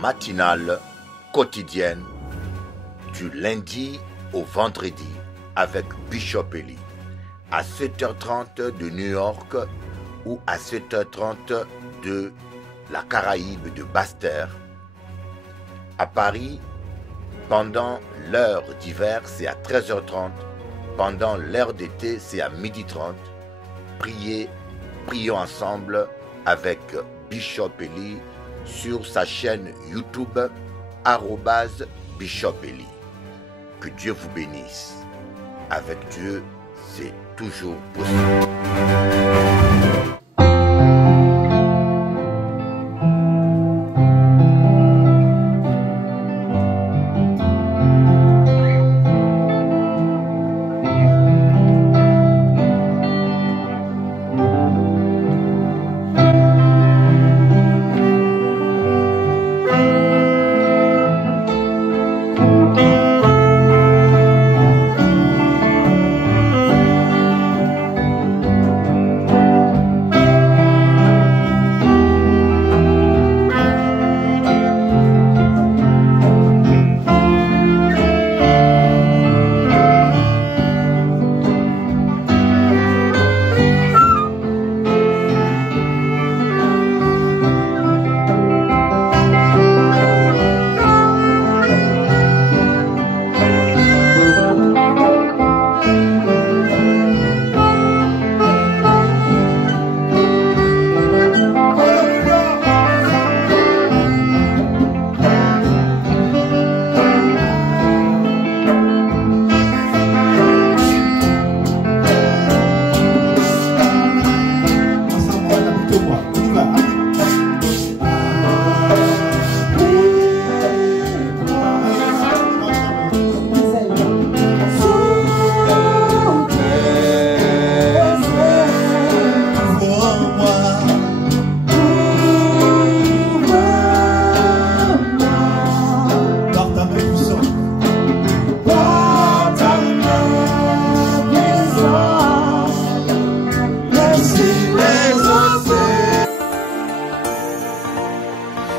matinale quotidienne du lundi au vendredi avec Bishop Eli à 7h30 de New York ou à 7h30 de la Caraïbe de Basse-Terre. À Paris, pendant l'heure d'hiver, c'est à 13h30. Pendant l'heure d'été, c'est à 12h30. Prions ensemble avec Bishop Eli sur sa chaîne YouTube @Bishop Eli. Que Dieu vous bénisse. Avec Dieu, c'est toujours possible.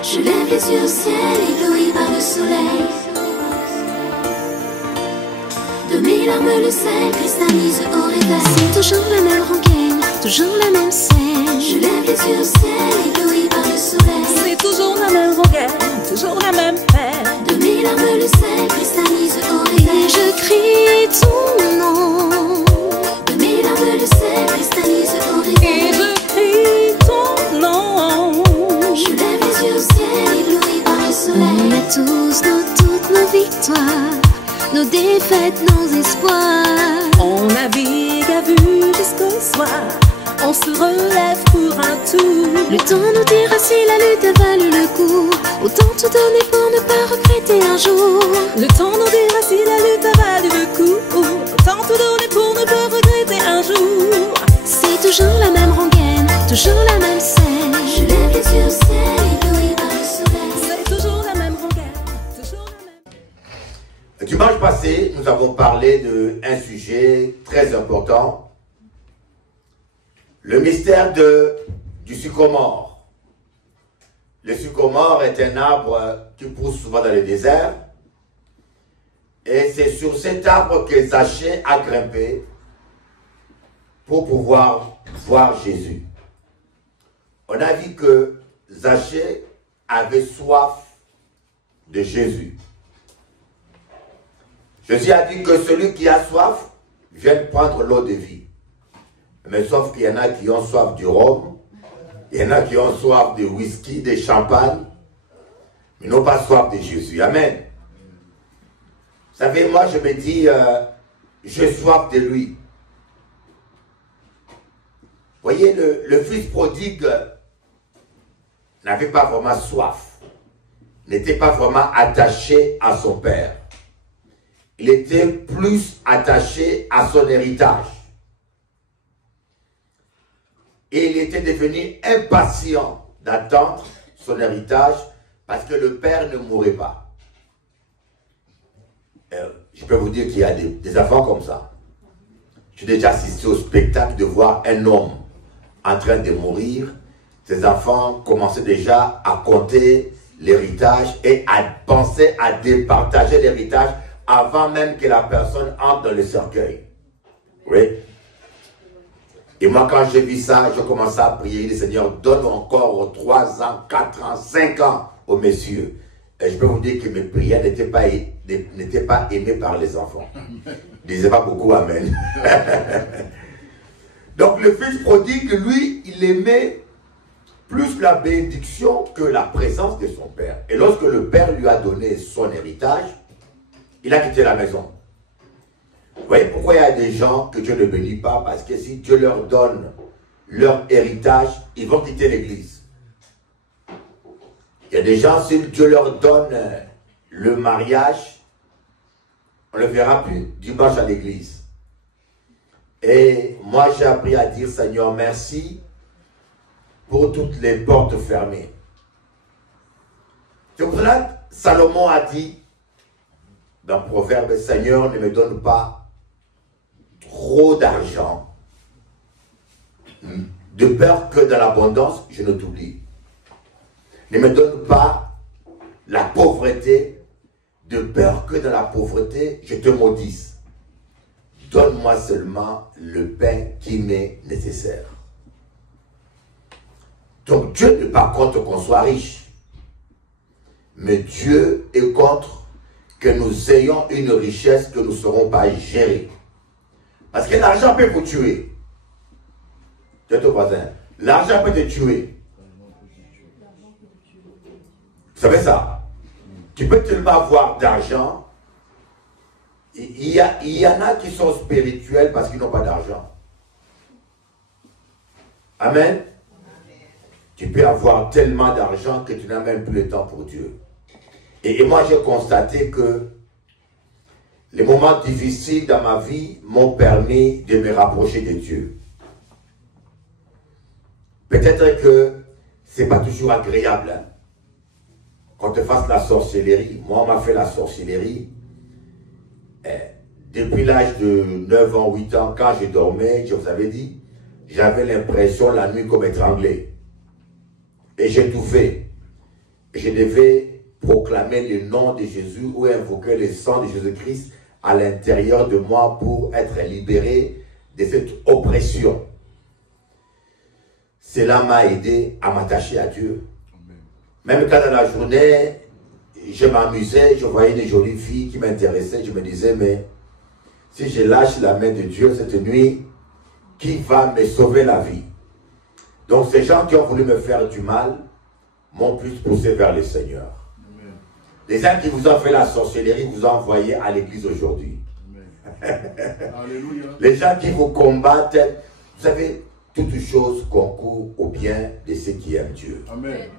Je lève les yeux au ciel, ébloui par le soleil. De mes larmes le sel cristallise au réveil. C'est toujours la même rengaine, toujours la même scène. Je lève les yeux au ciel, ébloui par le soleil. C'est toujours la même rengaine, toujours la même peine. De mes larmes le sel cristallise au réveil. Et je crie ton nom. De mes larmes le sel cristallise au réveil. Et je crie ton nom. Je lève les yeux au ciel, ébloui par le soleil. On a tous toutes nos victoires, nos défaites, nos espoirs. On navigue à vue jusqu'au soir. On se relève pour un tour. Le temps nous dira si la lutte a valu le coup. Autant tout donner pour ne pas regretter un jour. Le temps nous dira si la lutte a valu le coup. Autant tout donner pour ne pas regretter un jour. C'est toujours la même rengaine, toujours la même scène. Je lève les yeux au ciel, ébloui par le soleil. C'est toujours la même rengaine, toujours la même. Dimanche passé, nous avons parlé d'un sujet très important. Le mystère du sycomore. Le sycomore est un arbre qui pousse souvent dans le désert. Et c'est sur cet arbre que Zachée a grimpé pour pouvoir voir Jésus. On a vu que Zachée avait soif de Jésus. Jésus a dit que celui qui a soif vienne prendre l'eau de vie. Mais sauf qu'il y en a qui ont soif du rhum, il y en a qui ont soif de whisky, de champagne, mais n'ont pas soif de Jésus. Amen. Vous savez, moi je me dis, j'ai soif de lui. Vous voyez, le fils prodigue n'avait pas vraiment soif, n'était pas vraiment attaché à son père. Il était plus attaché à son héritage. Et il était devenu impatient d'attendre son héritage parce que le père ne mourrait pas. Je peux vous dire qu'il y a des enfants comme ça. J'ai déjà assisté au spectacle de voir un homme en train de mourir. Ses enfants commençaient déjà à compter l'héritage et à penser à départager l'héritage avant même que la personne entre dans le cercueil. Oui. Et moi, quand j'ai vu ça, je commençais à prier, le Seigneur, donne encore 3 ans, 4 ans, 5 ans aux messieurs. Et je peux vous dire que mes prières n'étaient pas aimées par les enfants. Ils ne disaient pas beaucoup amen. Donc le fils prodigue, lui, il aimait plus la bénédiction que la présence de son père. Et lorsque le père lui a donné son héritage, il a quitté la maison. Vous voyez pourquoi il y a des gens que Dieu ne bénit pas? Parce que si Dieu leur donne leur héritage, ils vont quitter l'église. Il y a des gens, si Dieu leur donne le mariage, on ne le verra plus dimanche à l'église. Et moi, j'ai appris à dire, Seigneur, merci pour toutes les portes fermées. C'est pour cela que Salomon a dit dans Proverbe, Seigneur, ne me donne pas trop d'argent, de peur que dans l'abondance, je ne t'oublie. Ne me donne pas la pauvreté, de peur que dans la pauvreté, je te maudisse. Donne-moi seulement le pain qui m'est nécessaire. Donc Dieu n'est pas contre qu'on soit riche. Mais Dieu est contre que nous ayons une richesse que nous ne saurons pas gérer. Parce que l'argent peut vous tuer. Tu es ton voisin. L'argent peut te tuer. Vous savez ça? Tu peux tellement avoir d'argent. Il y en a qui sont spirituels parce qu'ils n'ont pas d'argent. Amen. Tu peux avoir tellement d'argent que tu n'as même plus le temps pour Dieu. Et moi, j'ai constaté que les moments difficiles dans ma vie m'ont permis de me rapprocher de Dieu. Peut-être que ce n'est pas toujours agréable. Hein? Quand on te fasse la sorcellerie, moi, on m'a fait la sorcellerie. Depuis l'âge de 9 ans, 8 ans, quand je dormais, je vous avais dit, j'avais l'impression la nuit comme étranglé. Et j'étouffais. Je devais proclamer le nom de Jésus ou invoquer le sang de Jésus-Christ à l'intérieur de moi pour être libéré de cette oppression. Cela m'a aidé à m'attacher à Dieu. Même quand dans la journée, je m'amusais, je voyais une jolie fille qui m'intéressait, je me disais, mais si je lâche la main de Dieu cette nuit, qui va me sauver la vie? Donc ces gens qui ont voulu me faire du mal m'ont plus poussé vers le Seigneur. Amen. Les gens qui vous ont fait la sorcellerie vous ont envoyé à l'église aujourd'hui. Les gens qui vous combattent, vous savez, toutes choses concourent au bien de ceux qui aiment Dieu. Amen.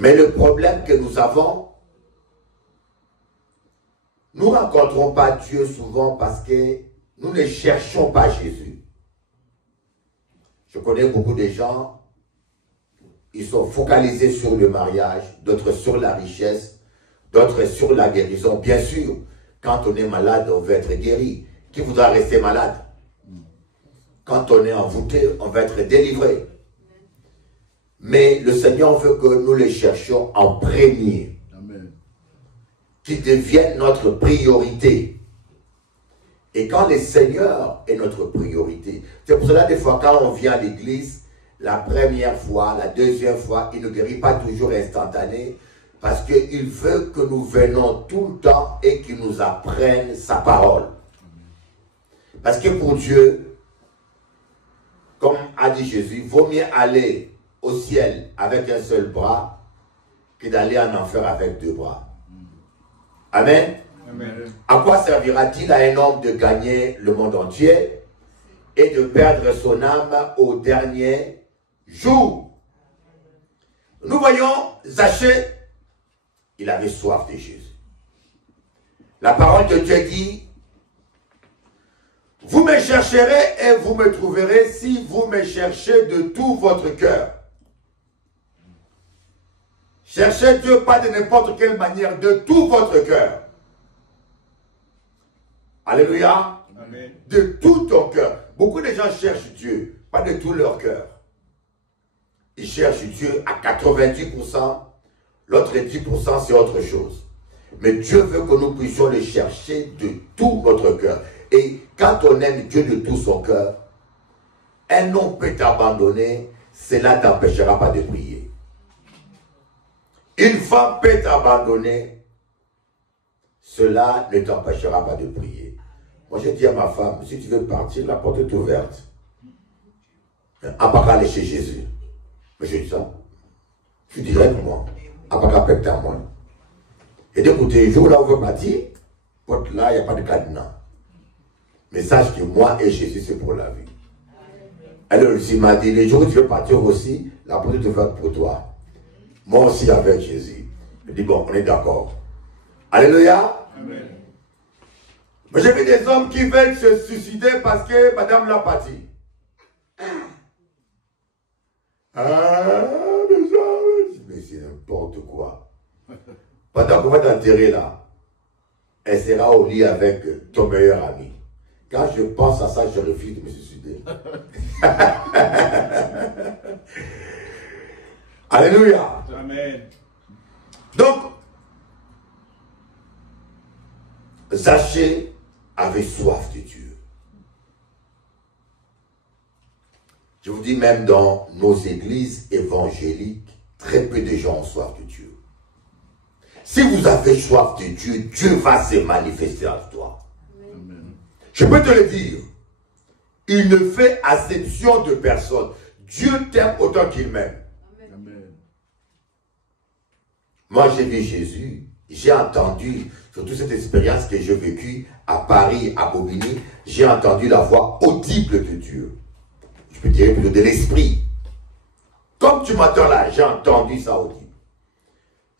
Mais le problème que nous avons, nous ne rencontrons pas Dieu souvent parce que nous ne cherchons pas Jésus. Je connais beaucoup de gens, ils sont focalisés sur le mariage, d'autres sur la richesse, d'autres sur la guérison. Bien sûr, quand on est malade, on veut être guéri. Qui voudra rester malade? Quand on est envoûté, on va être délivré. Mais le Seigneur veut que nous les cherchions en premier. Amen. Qu'ils deviennent notre priorité. Et quand le Seigneur est notre priorité, c'est pour cela des fois quand on vient à l'église, la première fois, la deuxième fois, il ne guérit pas toujours instantané, parce qu'il veut que nous venons tout le temps et qu'il nous apprenne sa parole. Parce que pour Dieu, comme a dit Jésus, il vaut mieux aller au ciel avec un seul bras que d'aller en enfer avec 2 bras. Amen. Amen. À quoi servira-t-il à un homme de gagner le monde entier et de perdre son âme au dernier jour? Nous voyons Zachée, il avait soif de Jésus. La parole de Dieu dit, vous me chercherez et vous me trouverez si vous me cherchez de tout votre cœur. Cherchez Dieu pas de n'importe quelle manière, de tout votre cœur. Alléluia. Amen. De tout ton cœur. Beaucoup de gens cherchent Dieu, pas de tout leur cœur. Ils cherchent Dieu à 90%, L'autre 10%, c'est autre chose. Mais Dieu veut que nous puissions le chercher de tout notre cœur. Et quand on aime Dieu de tout son cœur, un homme peut t'abandonner, cela ne t'empêchera pas de prier. Une femme peut t'abandonner, cela ne t'empêchera pas de prier. Moi, je dis à ma femme, si tu veux partir, la porte est ouverte. À part aller chez Jésus. Mais je dis ça. Je dirais que moi, à part qu'à à moi. Et d'écouter, le jour là où on veut partir, porte là, il n'y a pas de cadenas. Mais sache que moi et Jésus, c'est pour la vie. Alors, il m'a dit, les jours où tu veux partir aussi, la porte est ouverte pour toi. Moi aussi avec Jésus. Je dis, bon, on est d'accord. Alléluia. Amen. Mais j'ai vu des hommes qui veulent se suicider parce que madame l'a parti. Mais c'est n'importe quoi. Pendant qu'on va t'enterrer là, elle sera au lit avec ton meilleur ami. Quand je pense à ça, je refuse de me suicider. Alléluia. Amen. Donc, Zachée avait soif de Dieu. Je vous dis, même dans nos églises évangéliques, très peu de gens ont soif de Dieu. Si vous avez soif de Dieu, Dieu va se manifester en toi. Amen. Je peux te le dire, il ne fait acception de personne. Dieu t'aime autant qu'il m'aime. Moi, j'ai vu Jésus, j'ai entendu, surtout cette expérience que j'ai vécue à Paris, à Bobigny, j'ai entendu la voix audible de Dieu. Je peux dire plutôt de l'esprit. Comme tu m'entends là, j'ai entendu ça audible.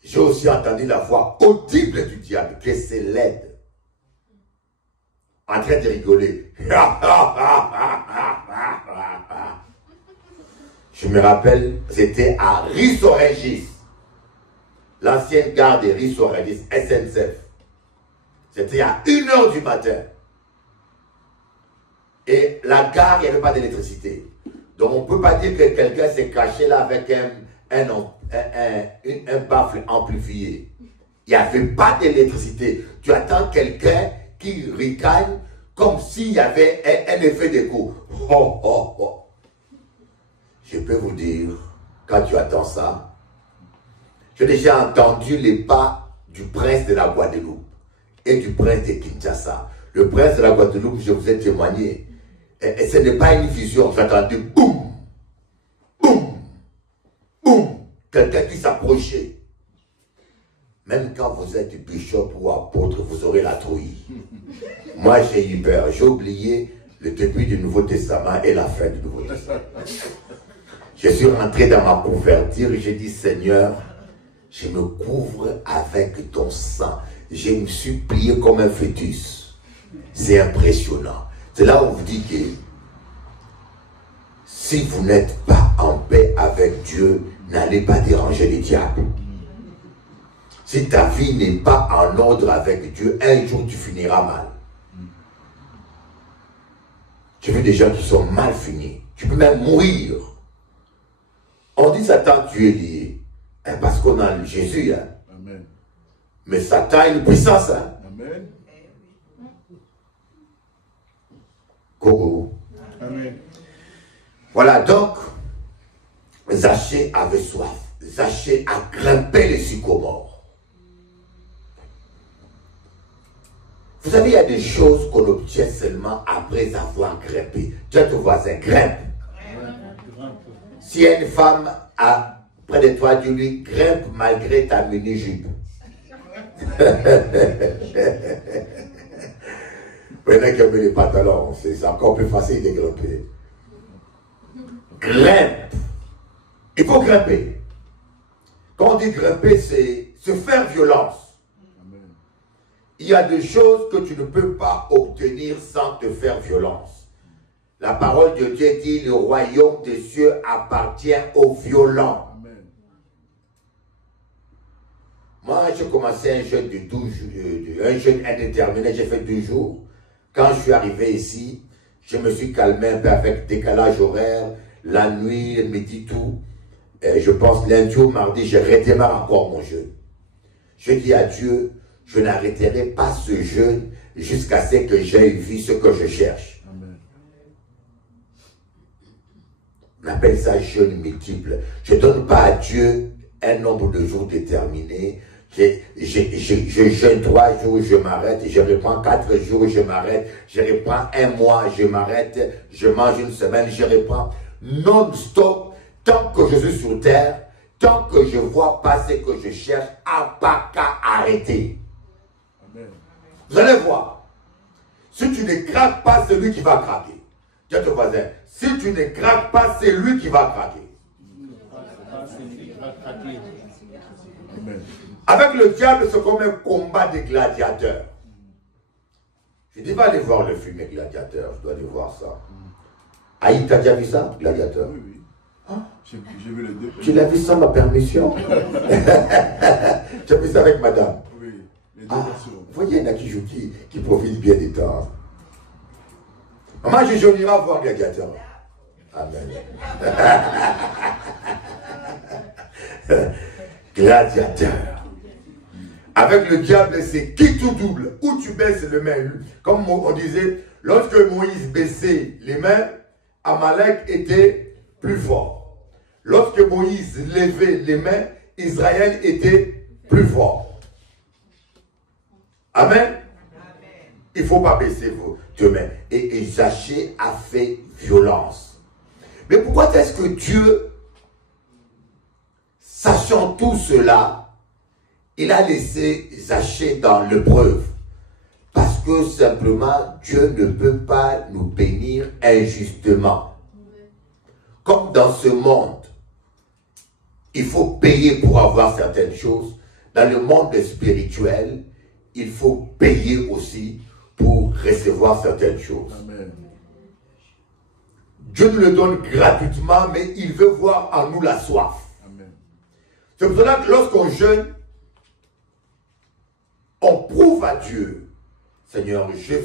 J'ai aussi entendu la voix audible du diable, que c'est laide. En train de rigoler. Je me rappelle, c'était à Rissorengis. L'ancienne gare de Rissorengis, SNCF. C'était à 1h du matin. Et la gare, il n'y avait pas d'électricité. Donc on ne peut pas dire que quelqu'un s'est caché là avec un baffle amplifié. Il n'y avait pas d'électricité. Tu attends quelqu'un qui ricane comme s'il y avait un effet d'écho. Oh, oh, oh. Je peux vous dire, quand tu attends ça, j'ai déjà entendu les pas du prince de la Guadeloupe et du prince de Kinshasa. Le prince de la Guadeloupe, je vous ai témoigné. Et ce n'est pas une vision, j'ai entendu boum, boum, boum. Quelqu'un qui s'approchait. Même quand vous êtes bishop ou apôtre, vous aurez la trouille. Moi, j'ai eu peur. J'ai oublié le début du Nouveau Testament et la fin du Nouveau Testament. Je suis rentré dans ma couverture et j'ai dit, Seigneur, je me couvre avec ton sang. Je me suis plié comme un fœtus. C'est impressionnant. C'est là où on vous dit que si vous n'êtes pas en paix avec Dieu, n'allez pas déranger les diables. Si ta vie n'est pas en ordre avec Dieu, un jour tu finiras mal. J'ai vu des gens qui sont mal finis. Tu peux même mourir. On dit Satan, tu es lié. Hein, parce qu'on a Jésus. Hein. Amen. Mais Satan a une puissance. Hein. Amen. Coco. Amen. Voilà, donc, Zachée avait soif. Zachée a grimpé les sycomores. Vous savez, il y a des choses qu'on obtient seulement après avoir grimpé. Tu as ton voisin, grimpe. Si une femme près de toi, tu lui grimpe malgré ta mini-jupe. Maintenant qu'il met les pantalons, c'est encore plus facile de grimper. Grimpe. Il faut grimper. Quand on dit grimper, c'est se faire violence. Il y a des choses que tu ne peux pas obtenir sans te faire violence. La parole de Dieu dit, le royaume des cieux appartient aux violents. Amen. Moi, j'ai commencé un jeûne de 12 jours, un jeûne indéterminé, j'ai fait 12 jours. Quand je suis arrivé ici, je me suis calmé un peu avec décalage horaire, la nuit, le midi, tout. je pense lundi ou mardi, je redémarre encore mon jeûne. Je dis à Dieu, je n'arrêterai pas ce jeûne jusqu'à ce que j'aie vu ce que je cherche. Amen. On appelle ça jeûne multiple. Je ne donne pas à Dieu un nombre de jours déterminé. Je jeûne 3 jours, je m'arrête. Je reprends 4 jours, je m'arrête. Je reprends 1 mois, je m'arrête. Je mange 1 semaine, je reprends. Non-stop, tant que je suis sur terre, tant que je ne vois pas ce que je cherche, à pas qu'à arrêter. Amen. Vous allez voir. Si tu ne craques pas, c'est lui qui va craquer. Dis à ton voisin, si tu ne craques pas, c'est lui qui va craquer. Amen. Avec le diable, c'est comme un combat des gladiateurs. Je dis, va aller voir le film Gladiateur, je dois aller voir ça. Aïe, t'as déjà vu ça, Gladiateur? Oui, oui. J'ai vu les deux. Tu l'as vu sans ma permission? Tu as vu ça avec madame? Oui, les deux Ah, versions. vous voyez, il y en a qui jouent, qui profitent bien du temps. Maman, je n'irai voir Gladiateur. Amen. Gladiateur. Avec le diable, c'est qui tout double. Où tu baisses les mains. Comme on disait, lorsque Moïse baissait les mains, Amalek était plus fort. Lorsque Moïse levait les mains, Israël était plus fort. Amen. Il ne faut pas baisser vos deux mains. Et Zaché a fait violence. Mais pourquoi est-ce que Dieu, sachant tout cela, il a laissé Zaché dans l'épreuve? Parce que simplement, Dieu ne peut pas nous bénir injustement. Comme dans ce monde, il faut payer pour avoir certaines choses. Dans le monde spirituel, il faut payer aussi pour recevoir certaines choses. Amen. Dieu nous le donne gratuitement, mais il veut voir en nous la soif. Amen. C'est pour cela que lorsqu'on jeûne, on prouve à Dieu, Seigneur, j'ai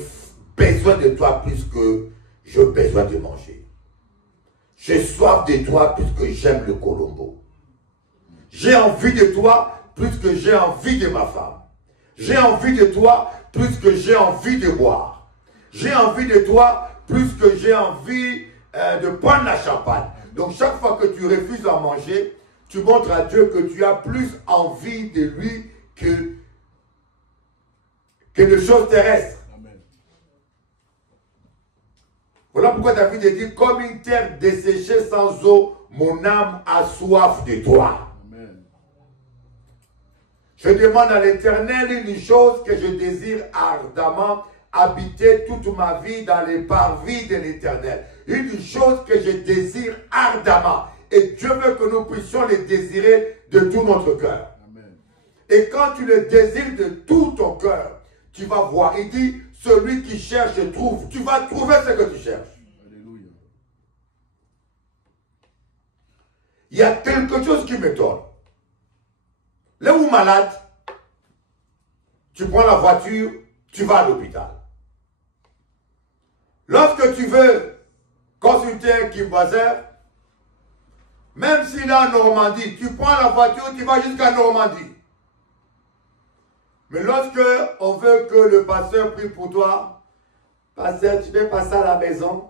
besoin de toi plus que j'ai besoin de manger. J'ai soif de toi plus que j'aime le colombo. J'ai envie de toi plus que j'ai envie de ma femme. J'ai envie de toi plus que j'ai envie de boire. J'ai envie de toi plus que j'ai envie de prendre la champagne. Donc chaque fois que tu refuses à manger, tu montres à Dieu que tu as plus envie de lui que de choses terrestres. Amen. Voilà pourquoi David a dit, comme une terre desséchée sans eau, mon âme a soif de toi. Amen. Je demande à l'Éternel une chose que je désire ardemment, habiter toute ma vie dans les parvis de l'Éternel. Une chose que je désire ardemment. Et Dieu veut que nous puissions le désirer de tout notre cœur. Amen. Et quand tu le désires de tout ton cœur, tu vas voir. Il dit, celui qui cherche trouve. Tu vas trouver ce que tu cherches. Alléluia. Il y a quelque chose qui m'étonne. Là où malade, tu prends la voiture, tu vas à l'hôpital. Lorsque tu veux consulter un voisin, même s'il est en Normandie, tu prends la voiture, tu vas jusqu'à Normandie. Mais lorsque on veut que le pasteur prie pour toi, pasteur, tu peux passer à la maison,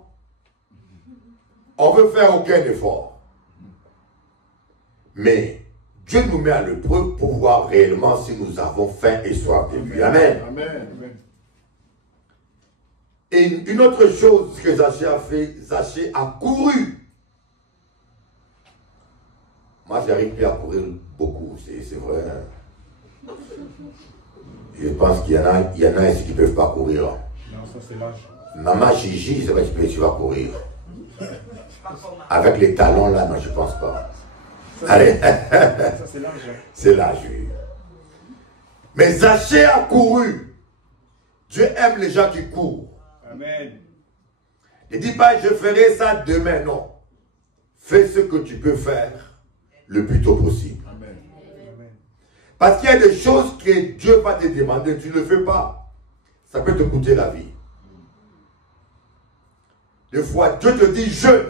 on veut faire aucun effort. Mais Dieu nous met à l'épreuve pour voir réellement si nous avons faim et soif de lui. Amen. Amen. Amen. Et une autre chose que Zaché a fait, Zaché a couru. Moi, j'arrive plus à courir beaucoup, c'est vrai. Hein? Je pense qu'il y en a ici qui ne peuvent pas courir. Non, ça c'est l'âge. Maman Gigi, c'est vrai que tu vas courir. Avec les talons là, non, je ne pense pas. Allez. Ça c'est l'âge. C'est l'âge, oui. Mais Zaché a couru. Dieu aime les gens qui courent. Amen. Ne dis pas, je ferai ça demain, non. Fais ce que tu peux faire le plus tôt possible. Amen. Amen. Parce qu'il y a des choses que Dieu va te demander, tu ne le fais pas. Ça peut te coûter la vie. Des fois, Dieu te dit jeûne.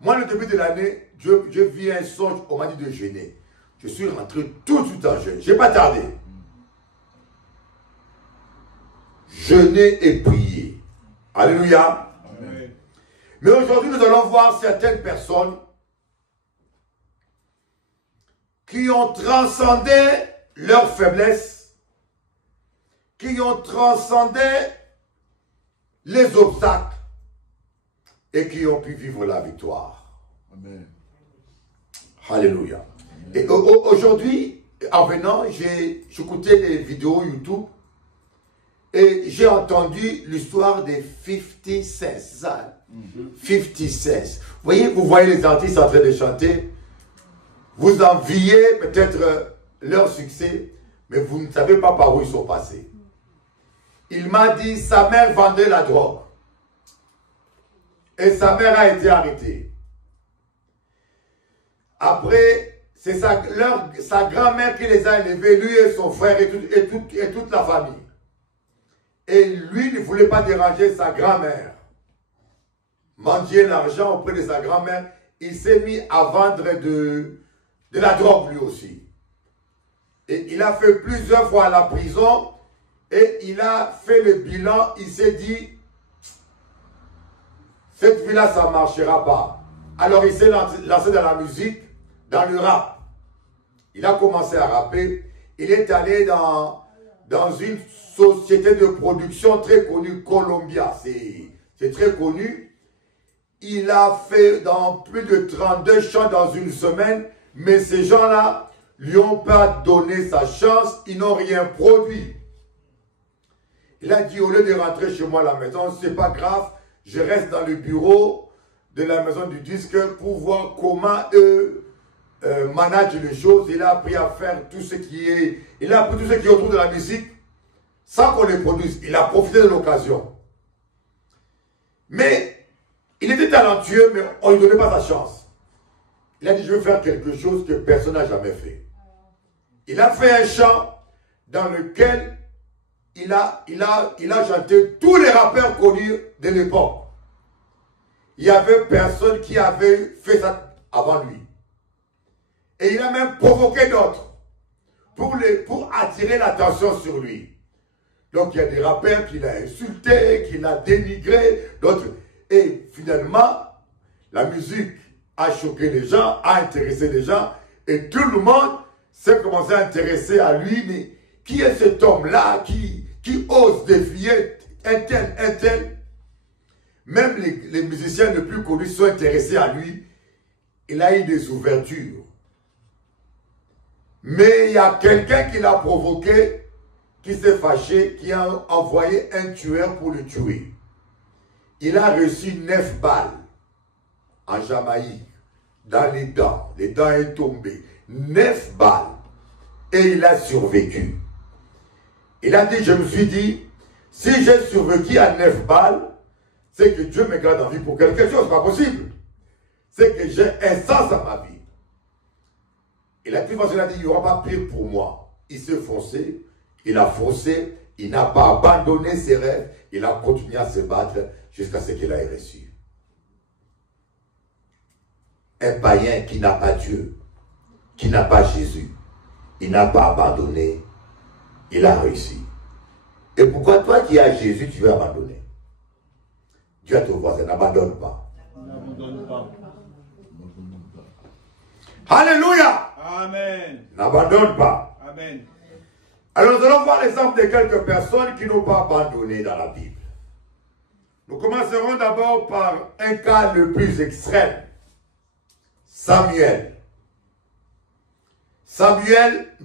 Moi, le début de l'année, je vis un songe, on m'a dit de jeûner. Je suis rentré tout de suite en jeûne. Je n'ai pas tardé. Jeûner et prier. Alléluia. Amen. Mais aujourd'hui, nous allons voir certaines personnes qui ont transcendé leur faiblesse, qui ont transcendé les obstacles et qui ont pu vivre la victoire. Amen. Alléluia. Et aujourd'hui, en venant, j'écoutais des vidéos YouTube et j'ai entendu l'histoire des 50 Cents, c'est ça? 50 Cents. Vous voyez les artistes en train de chanter, vous enviez peut-être leur succès, mais vous ne savez pas par où ils sont passés. Il m'a dit, sa mère vendait la drogue. Et sa mère a été arrêtée. Après, c'est sa grand-mère qui les a élevés, lui et son frère et toute la famille. Et lui ne voulait pas déranger sa grand-mère. Mendier l'argent auprès de sa grand-mère, il s'est mis à vendre de la drogue lui aussi. Et il a fait plusieurs fois à la prison et il a fait le bilan, il s'est dit, cette vie-là, ça ne marchera pas. Alors il s'est lancé dans la musique, dans le rap. Il a commencé à rapper. Il est allé dans une société de production très connue, Columbia. C'est très connu. Il a fait dans plus de 32 chants dans une semaine. Mais ces gens-là ne lui ont pas donné sa chance. Ils n'ont rien produit. Il a dit, au lieu de rentrer chez moi à la maison, c'est pas grave. Je reste dans le bureau de la maison du disque pour voir comment eux managent les choses. Il a appris à faire tout ce qui est... Il a appris tout ce qui est autour de la musique sans qu'on les produise. Il a profité de l'occasion. Mais il était talentueux, mais on ne lui donnait pas sa chance. Il a dit, je veux faire quelque chose que personne n'a jamais fait. Il a fait un chant dans lequel il a chanté tous les rappeurs connus de l'époque. Il n'y avait personne qui avait fait ça avant lui. Et il a même provoqué d'autres pour attirer l'attention sur lui. Donc il y a des rappeurs qu'il a insultés, qu'il a dénigrés, d'autres. Et finalement, la musique a choqué les gens, a intéressé les gens, et tout le monde s'est commencé à intéresser à lui. Mais qui est cet homme-là qui ose défier un tel? Même les musiciens les plus connus sont intéressés à lui. Il a eu des ouvertures. Mais il y a quelqu'un qui l'a provoqué, qui s'est fâché, qui a envoyé un tueur pour le tuer. Il a reçu 9 balles en Jamaïque, dans les dents. Les dents sont tombées. 9 balles. Et il a survécu. Il a dit, je me suis dit, si j'ai survécu à 9 balles, c'est que Dieu me garde en vie pour quelque chose. C'est pas possible. C'est que j'ai un sens à ma vie. Et la plus facile a dit, il n'y aura pas pire pour moi. Il s'est foncé, il a foncé, il n'a pas abandonné ses rêves, il a continué à se battre jusqu'à ce qu'il ait reçu. Un païen qui n'a pas Dieu, qui n'a pas Jésus, il n'a pas abandonné, il a réussi. Et pourquoi toi qui as Jésus, tu veux abandonner? Dieu à ton voisin, n'abandonne pas. N'abandonne pas. Alléluia! Amen. N'abandonne pas. Amen. Alors nous allons voir l'exemple de quelques personnes qui n'ont pas abandonné dans la Bible. Nous commencerons d'abord par un cas le plus extrême. Samuel.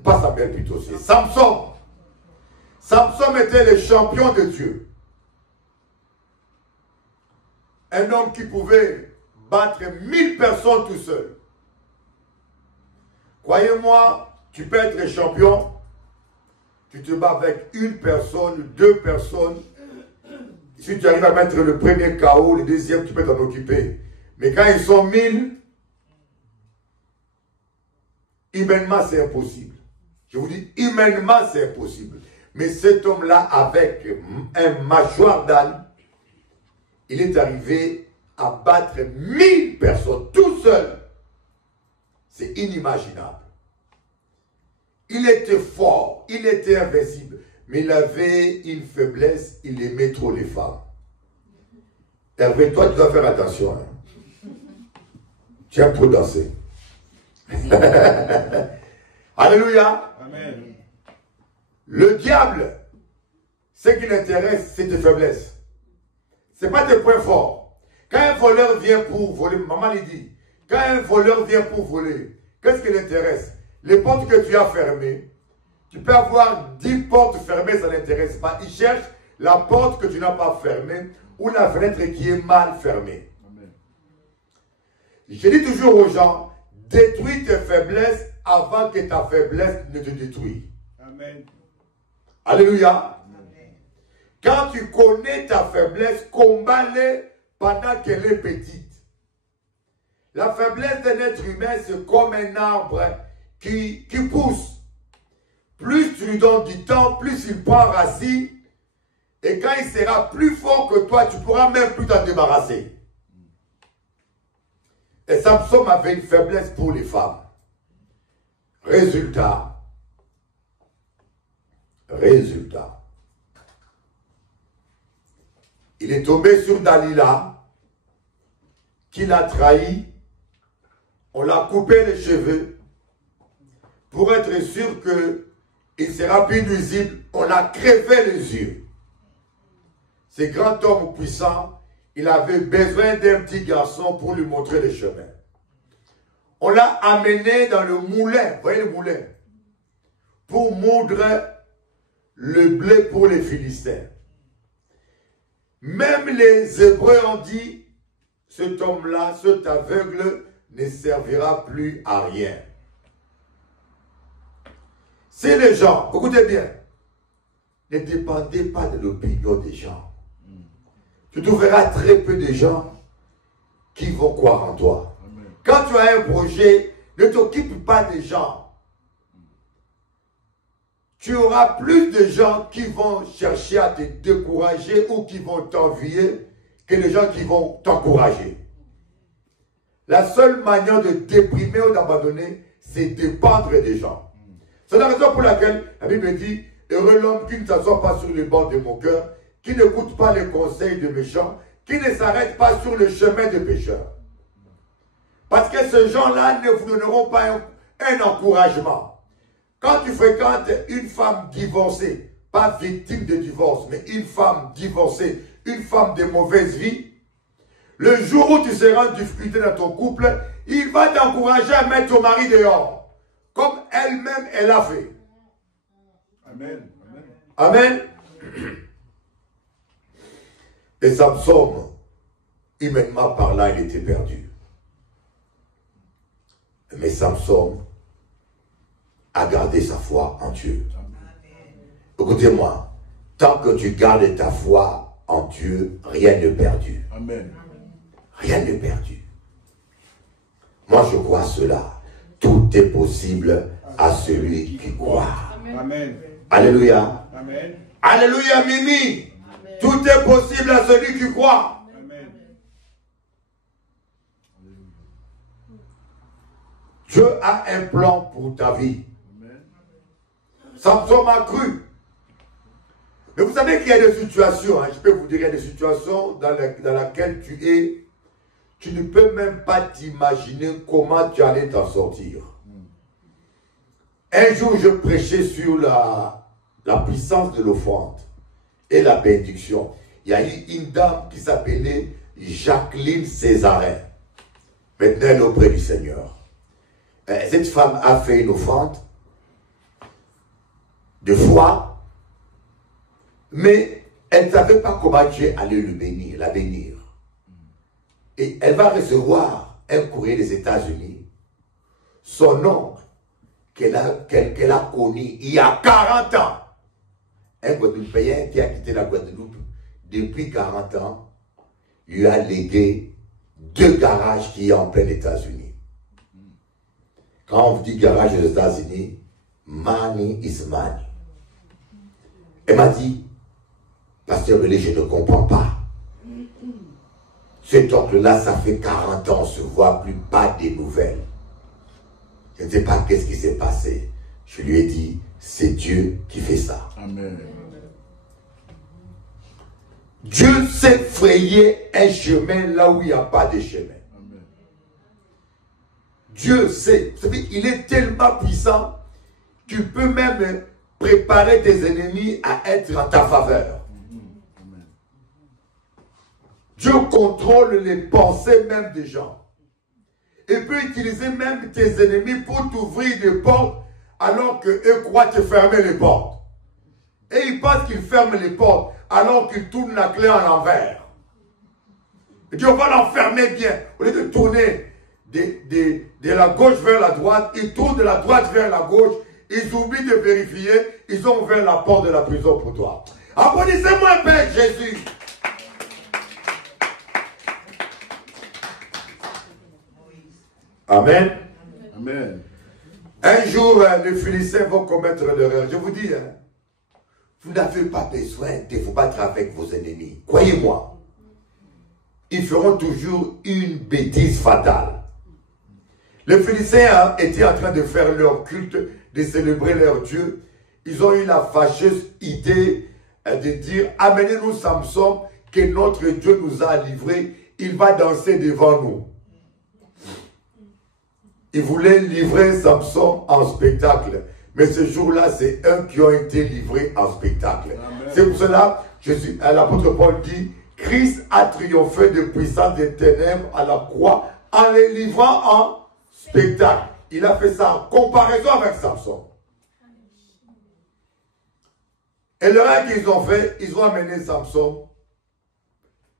Pas Samuel plutôt, c'est Samson. Samson était le champion de Dieu. Un homme qui pouvait battre 1000 personnes tout seul. Croyez-moi, tu peux être champion, tu te bats avec une personne, 2 personnes. Si tu arrives à mettre le premier KO, le deuxième, tu peux t'en occuper. Mais quand ils sont 1000, humainement, c'est impossible. Je vous dis, humainement, c'est impossible. Mais cet homme-là, avec un mâchoire d'âne, il est arrivé à battre 1000 personnes tout seul. C'est inimaginable. Il était fort, il était invincible, mais il avait une faiblesse, il aimait trop les femmes. Hervé, toi, tu dois faire attention. Hein. Tu aimes trop danser. Alléluia. Amen. Le diable, ce qui l'intéresse, c'est tes faiblesses. Ce n'est pas tes points forts. Quand un voleur vient pour voler, maman lui dit, quand un voleur vient pour voler, qu'est-ce qui l'intéresse? Les portes que tu as fermées, tu peux avoir 10 portes fermées, ça ne l'intéresse pas. Il cherche la porte que tu n'as pas fermée ou la fenêtre qui est mal fermée. Amen. Je dis toujours aux gens, détruis tes faiblesses avant que ta faiblesse ne te détruise. Amen. Alléluia. Amen. Quand tu connais ta faiblesse, combat-les pendant qu'elle est petite. La faiblesse d'un être humain, c'est comme un arbre qui pousse. Plus tu lui donnes du temps, plus il prend racine. Et quand il sera plus fort que toi, tu ne pourras même plus t'en débarrasser. Et Samson avait une faiblesse pour les femmes. Résultat. Il est tombé sur Dalila, qui l'a trahi. On l'a coupé les cheveux pour être sûr qu'il sera plus nuisible. On l'a crevé les yeux. Ce grand homme puissant, il avait besoin d'un petit garçon pour lui montrer le chemin. On l'a amené dans le moulin, vous voyez le moulin, pour moudre le blé pour les Philistins. Même les Hébreux ont dit, cet homme-là, cet aveugle, ne servira plus à rien. Si les gens, écoutez bien, ne dépendez pas de l'opinion des gens. Tu trouveras très peu de gens qui vont croire en toi. Amen. Quand tu as un projet, ne t'occupe pas des gens. Tu auras plus de gens qui vont chercher à te décourager ou qui vont t'envier que les gens qui vont t'encourager. La seule manière de déprimer ou d'abandonner, c'est dépendre des gens. C'est la raison pour laquelle la Bible dit, heureux l'homme qui ne s'assoit pas sur les bancs de mon cœur, qui n'écoute pas les conseils de méchants, qui ne s'arrête pas sur le chemin des pécheurs. Parce que ces gens-là ne vous donneront pas un encouragement. Quand tu fréquentes une femme divorcée, pas victime de divorce, mais une femme divorcée, une femme de mauvaise vie, le jour où tu seras en difficulté dans ton couple, il va t'encourager à mettre ton mari dehors, comme elle-même, elle a fait. Amen. Amen. Et Samson, humainement parlant, il était perdu. Mais Samson a gardé sa foi en Dieu. Écoutez-moi, tant que tu gardes ta foi en Dieu, rien n'est perdu. Amen. Rien n'est perdu. Moi, je crois cela. Tout est possible à celui qui croit. Amen. Alléluia. Amen. Alléluia, Mimi. Amen. Tout est possible à celui qui croit. Amen. Dieu a un plan pour ta vie. Amen. Samson m'a cru. Mais vous savez qu'il y a des situations, hein, je peux vous dire, il y a des situations dans lesquelles tu es. Tu ne peux même pas t'imaginer comment tu allais t'en sortir. Un jour, je prêchais sur la puissance de l'offrande et la bénédiction. Il y a eu une dame qui s'appelait Jacqueline Césarin. Maintenant, elle est auprès du Seigneur. Cette femme a fait une offrande de foi, mais elle ne savait pas comment Dieu allait la bénir. Et elle va recevoir un courrier des États-Unis. Son oncle, qu'elle a connu il y a 40 ans. Un Guadeloupéen qui a quitté la Guadeloupe depuis 40 ans, lui a légué 2 garages qui sont en plein États-Unis. Quand on vous dit garage aux États-Unis, money is money. Elle m'a dit, Pasteur Relais, je ne comprends pas. Cet oncle-là, ça fait 40 ans, on ne se voit plus, pas des nouvelles. Je ne sais pas qu'est-ce qui s'est passé. Je lui ai dit, c'est Dieu qui fait ça. Amen. Dieu sait frayer un chemin là où il n'y a pas de chemin. Amen. Dieu sait. Il est tellement puissant, tu peux même préparer tes ennemis à être en ta faveur. Amen. Dieu contrôle les pensées même des gens. Il peut utiliser même tes ennemis pour t'ouvrir des portes alors qu'eux croient te fermer les portes. Et ils pensent qu'ils ferment les portes alors qu'ils tournent la clé à l'envers. Et Dieu va l'enfermer bien. Au lieu de tourner de la gauche vers la droite, ils tournent de la droite vers la gauche. Ils oublient de vérifier. Ils ont ouvert la porte de la prison pour toi. Applaudissez-moi, Père Jésus. Amen. Amen. Un jour, les Philistins vont commettre l'erreur. Je vous dis, hein, vous n'avez pas besoin de vous battre avec vos ennemis. Croyez-moi. Ils feront toujours une bêtise fatale. Les Philistins étaient en train de faire leur culte, de célébrer leur Dieu. Ils ont eu la fâcheuse idée de dire, amenez-nous Samson, que notre Dieu nous a livré. Il va danser devant nous. Ils voulaient livrer Samson en spectacle. Mais ce jour-là, c'est eux qui ont été livrés en spectacle. C'est pour cela, l'apôtre Paul dit, Christ a triomphé de puissance des ténèbres à la croix en les livrant en spectacle. Il a fait ça en comparaison avec Samson. Et l'erreur qu'ils ont fait, ils ont amené Samson.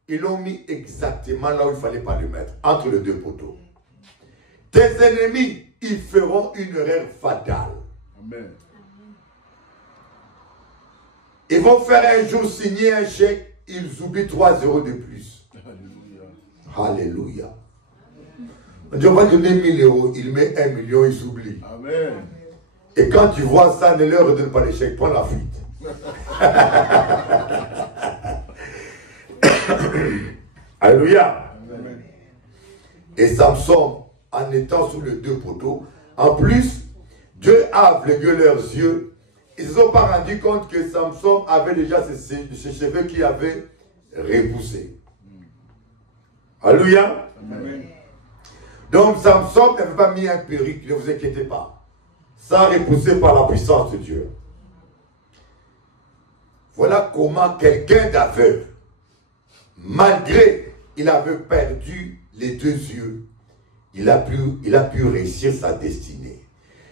Ils l'ont mis exactement là où il ne fallait pas le mettre, entre les deux poteaux. Tes ennemis, ils feront une erreur fatale. Amen. Ils vont faire un jour signer un chèque, ils oublient 3 euros de plus. Alléluia. Alléluia. Dieu va donner 1000 euros, il met 1 million, il s'oublie. Amen. Et quand tu vois ça, ne leur redonne pas les chèques, prends la fuite. Alléluia. Amen. Et Samson, en étant sous les deux poteaux, en plus, Dieu a aveuglé leurs yeux. Ils ne se sont pas rendus compte que Samson avait déjà ses cheveux qui avaient repoussé. Alléluia. Amen. Donc Samson n'avait pas mis un perruque, ne vous inquiétez pas. Ça a repoussé par la puissance de Dieu. Voilà comment quelqu'un d'aveugle, malgré il avait perdu les 2 yeux, il a pu réussir sa destinée.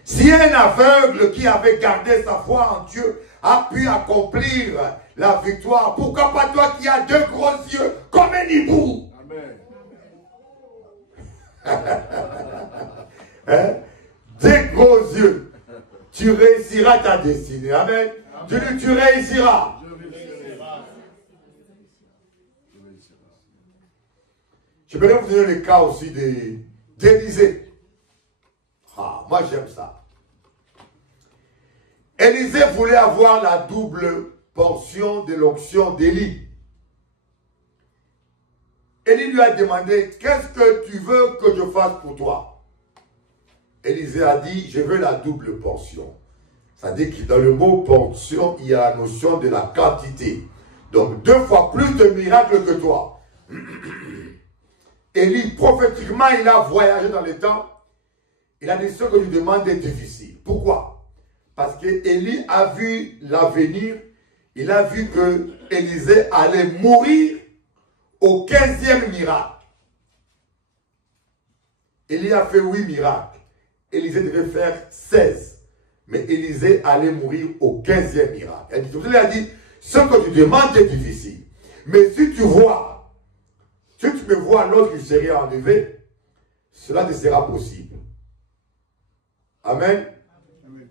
Si un aveugle qui avait gardé sa foi en Dieu a pu accomplir la victoire, pourquoi pas toi qui as 2 gros yeux comme un hibou? Amen. Hein? 2 gros yeux, tu réussiras ta destinée. Amen. Tu réussiras. Je vais vous donner le cas aussi d'Élisée. Ah, moi j'aime ça. Élisée voulait avoir la double portion de l'onction d'Élie. Élie lui a demandé, qu'est-ce que tu veux que je fasse pour toi? Élisée a dit, je veux la double portion. C'est-à-dire que dans le mot portion, il y a la notion de la quantité. Donc 2 fois plus de miracles que toi. Élie, prophétiquement, il a voyagé dans le temps. Il a dit ce que lui demande est difficile. Pourquoi? Parce que Élie a vu l'avenir. Il a vu que Élisée allait mourir au 15e miracle. Élie a fait 8 miracles. Élisée devait faire 16. Mais Élisée allait mourir au 15e miracle. Il a dit, ce que tu demandes est difficile. Mais si tu vois, si tu me vois lorsque je serai enlevé, cela te sera possible. Amen. Amen.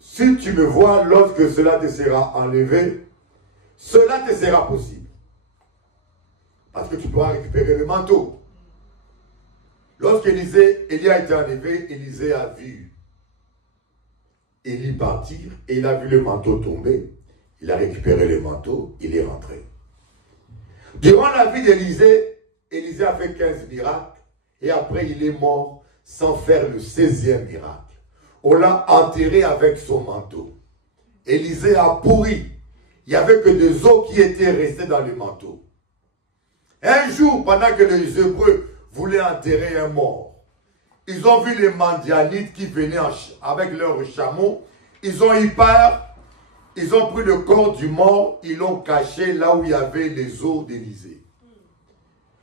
Si tu me vois lorsque cela te sera enlevé, cela te sera possible. Parce que tu pourras récupérer le manteau. Lorsque Élie a été enlevé, Élisée a vu Élie partir et il a vu le manteau tomber. Il a récupéré le manteau, il est rentré. Durant la vie d'Élisée, Élisée a fait 15 miracles et après il est mort sans faire le 16e miracle. On l'a enterré avec son manteau. Élisée a pourri. Il n'y avait que des os qui étaient restés dans le manteau. Un jour, pendant que les Hébreux voulaient enterrer un mort, ils ont vu les Mandianites qui venaient avec leurs chameaux. Ils ont eu peur. Ils ont pris le corps du mort. Ils l'ont caché là où il y avait les os d'Élisée.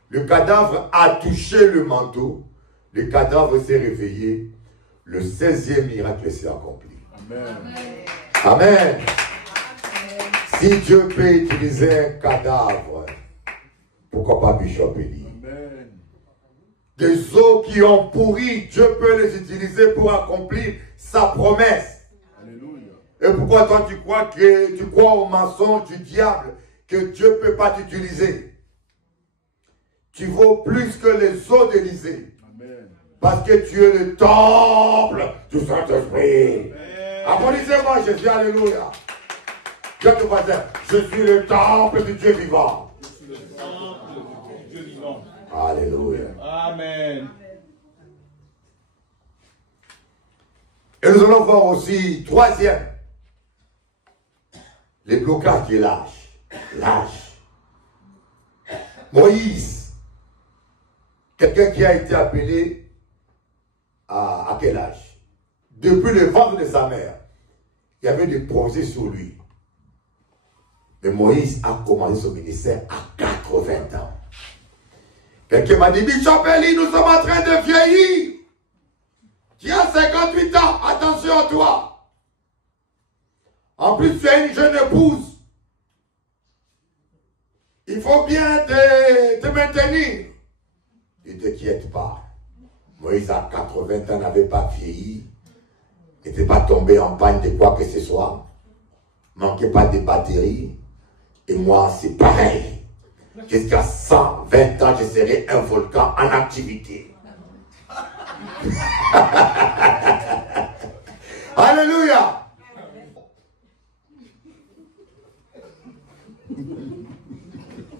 Le cadavre a touché le manteau. Le cadavre s'est réveillé. Le 16e miracle s'est accompli. Amen. Amen. Si Dieu peut utiliser un cadavre, pourquoi pas Bishop Eli? Amen. Des os qui ont pourri, Dieu peut les utiliser pour accomplir sa promesse. Alléluia. Et pourquoi toi tu crois au mensonge du diable que Dieu ne peut pas t'utiliser? Tu vaux plus que les os d'Élisée. Amen. Parce que tu es le temple du Saint-Esprit. Applaudissez-moi Jésus, alléluia. Dieu te voisin, je suis le temple du Dieu vivant. Je suis le temple du Dieu vivant. Alléluia. Amen. Et nous allons voir aussi, troisième, les blocages de l'âge. L'âge. Moïse, quelqu'un qui a été appelé à quel âge? Depuis le ventre de sa mère, il y avait des projets sur lui. Mais Moïse a commencé son ministère à 80 ans. Quelqu'un m'a dit, Bishop Eli, nous sommes en train de vieillir. Tu as 58 ans, attention à toi. En plus, tu es une jeune épouse. Il faut bien te maintenir. Ne t'inquiète pas. Moïse, à 80 ans, n'avait pas vieilli. N'était pas tombé en panne de quoi que ce soit. Manquait pas de batterie. Et moi, c'est pareil. Jusqu'à 120 ans, je serai un volcan en activité. Alléluia.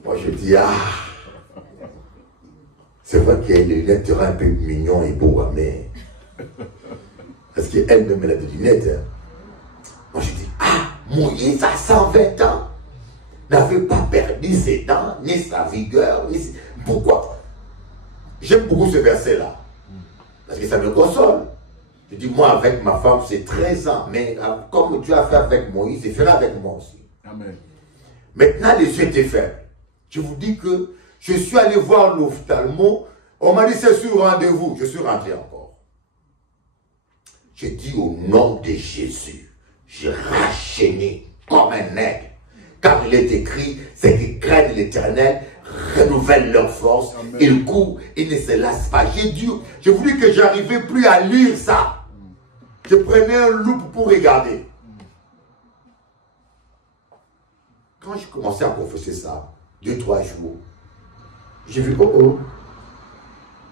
Moi, je dis, c'est vrai que les lunettes seraient un peu mignon et beau, mais parce qu'elle me met des lunettes. Hein. Moi, je dis, Moïse à 120 ans n'avait pas perdu ses dents, ni sa vigueur, ni... Pourquoi? J'aime beaucoup ce verset-là. Parce que ça me console. Je dis, moi, avec ma femme, c'est 13 ans. Mais comme Dieu a fait avec Moïse, il fera avec moi aussi. Amen. Maintenant, les yeux étaient faibles. Je vous dis que je suis allé voir l'ophtalmo. On m'a dit, c'est sur rendez-vous. Je suis rentré encore. J'ai dit, au nom de Jésus, j'ai racheté comme un nègre. Car il est écrit, c'est qu'ils craignent l'Éternel, renouvellent leur force, Amen. ils courent, ils ne se lassent pas. J'ai voulu que j'arrivais plus à lire ça. Je prenais un loupe pour regarder. Quand j'ai commencé à confesser ça, 2-3 jours, j'ai vu, oh,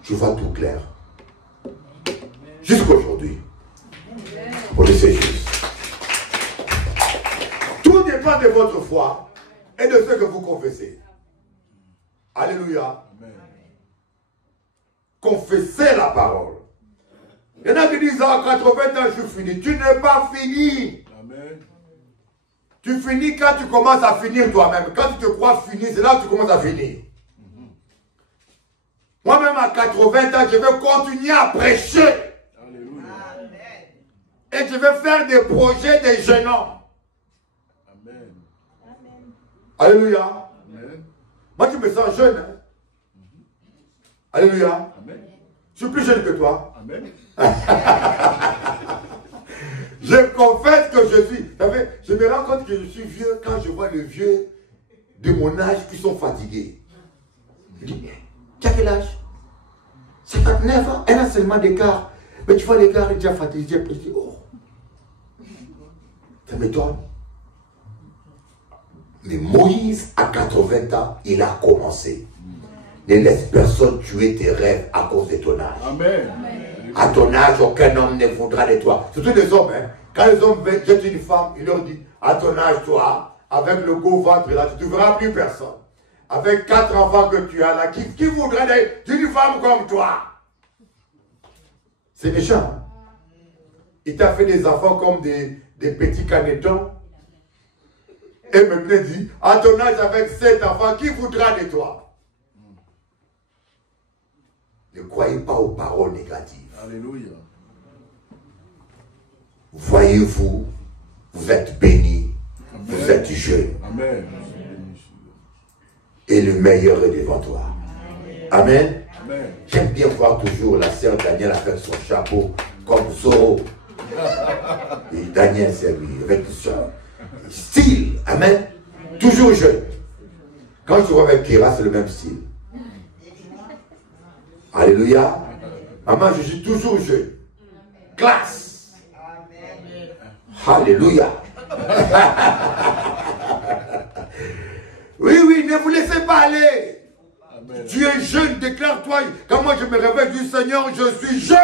je vois tout clair. Jusqu'à aujourd'hui. Pour le Seigneur. Tout dépend de votre foi et de ce que vous confessez. Alléluia. Amen. Confessez la parole. Il y en a qui disent, à 80 ans, je suis fini. Tu n'es pas fini. Amen. Tu finis quand tu commences à finir toi-même. Quand tu te crois fini, c'est là que tu commences à finir. Moi-même, à 80 ans, je vais continuer à prêcher. Alléluia. Et je vais faire des projets des jeunes hommes. Amen. Alléluia. Amen. Moi, je me sens jeune. Hein? Alléluia. Amen. Je suis plus jeune que toi. Amen. Je confesse que je suis. Vous savez, je me rends compte que je suis vieux quand je vois les vieux de mon âge qui sont fatigués. Je dis, tu as quel âge? 59 ans, un an seulement d'écart. Mais tu vois les gars, il est déjà fatigué. Je dis, oh, ça m'étonne. Mais Moïse, à 80 ans, il a commencé. Ne laisse personne tuer tes rêves à cause de ton âge. Amen. À ton âge, aucun homme ne voudra de toi. Surtout les hommes. Hein. Quand les hommes jettent une femme, il leur dit, à ton âge, toi, avec le gros ventre là, tu ne verras plus personne. Avec 4 enfants que tu as là, qui voudrait d'une femme comme toi? C'est méchant. Il t'a fait des enfants comme des petits canetons. Et maintenant il dit, à ton âge avec 7 enfants, qui voudra de toi? Ne croyez pas aux paroles négatives. Alléluia. Voyez-vous, vous êtes bénis, vous êtes jeunes. Amen. Et le meilleur est devant toi. Amen. Amen. J'aime bien voir toujours la sœur Daniel avec son chapeau comme Zorro. Et Daniel, c'est lui, avec son style. Amen. Toujours jeune. Quand je vois avec Kéra, c'est le même style. Alléluia. Maman, je suis toujours jeune. Classe. Alléluia. Oui, oui, ne vous laissez pas aller. Amen. Tu es jeune, déclare-toi. Quand moi je me réveille du Seigneur, je suis jeune.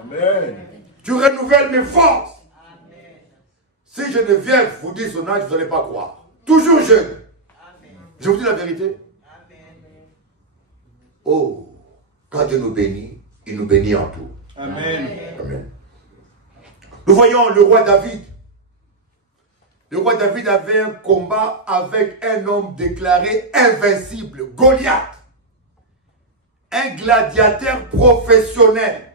Amen. Tu renouvelles mes forces. Amen. Si je ne viens vous dire son âge, vous n'allez pas croire. Toujours jeune. Amen. Je vous dis la vérité. Amen. Oh, quand Dieu nous bénit, il nous bénit en tout. Amen. Amen. Nous voyons le roi David. Le roi David avait un combat avec un homme déclaré invincible, Goliath. Un gladiateur professionnel.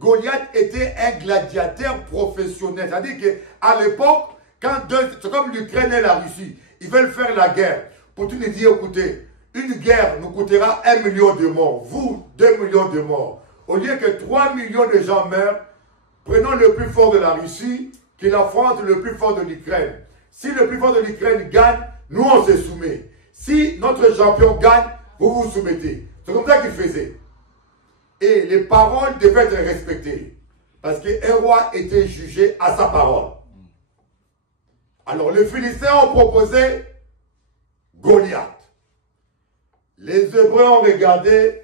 Goliath était un gladiateur professionnel. C'est-à-dire qu'à l'époque, c'est comme l'Ukraine et la Russie, ils veulent faire la guerre. Poutine dit, écoutez, une guerre nous coûtera 1 million de morts. Vous, 2 millions de morts. Au lieu que 3 millions de gens meurent, prenons le plus fort de la Russie, qu'il affronte le plus fort de l'Ukraine. Si le plus fort de l'Ukraine gagne, nous on se soumet. Si notre champion gagne, vous vous soumettez. C'est comme ça qu'il faisait. Et les paroles devaient être respectées. Parce qu'un roi était jugé à sa parole. Alors les Philistins ont proposé Goliath. Les Hébreux ont regardé,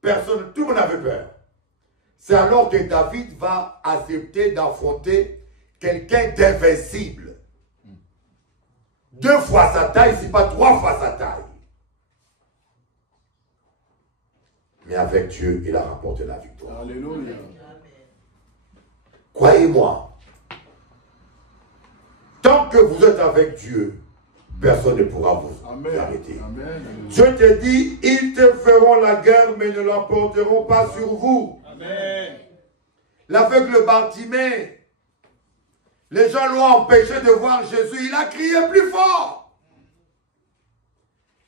personne, tout le monde avait peur. C'est alors que David va accepter d'affronter quelqu'un d'invincible. 2 fois sa taille, si pas 3 fois sa taille. Mais avec Dieu, il a remporté la victoire. Alléluia. Croyez-moi, tant que vous êtes avec Dieu, personne ne pourra vous arrêter. Amen. Dieu te dit, ils te feront la guerre, mais ne l'emporteront pas sur vous. Amen. L'aveugle Bartimée, les gens l'ont empêché de voir Jésus. Il a crié plus fort.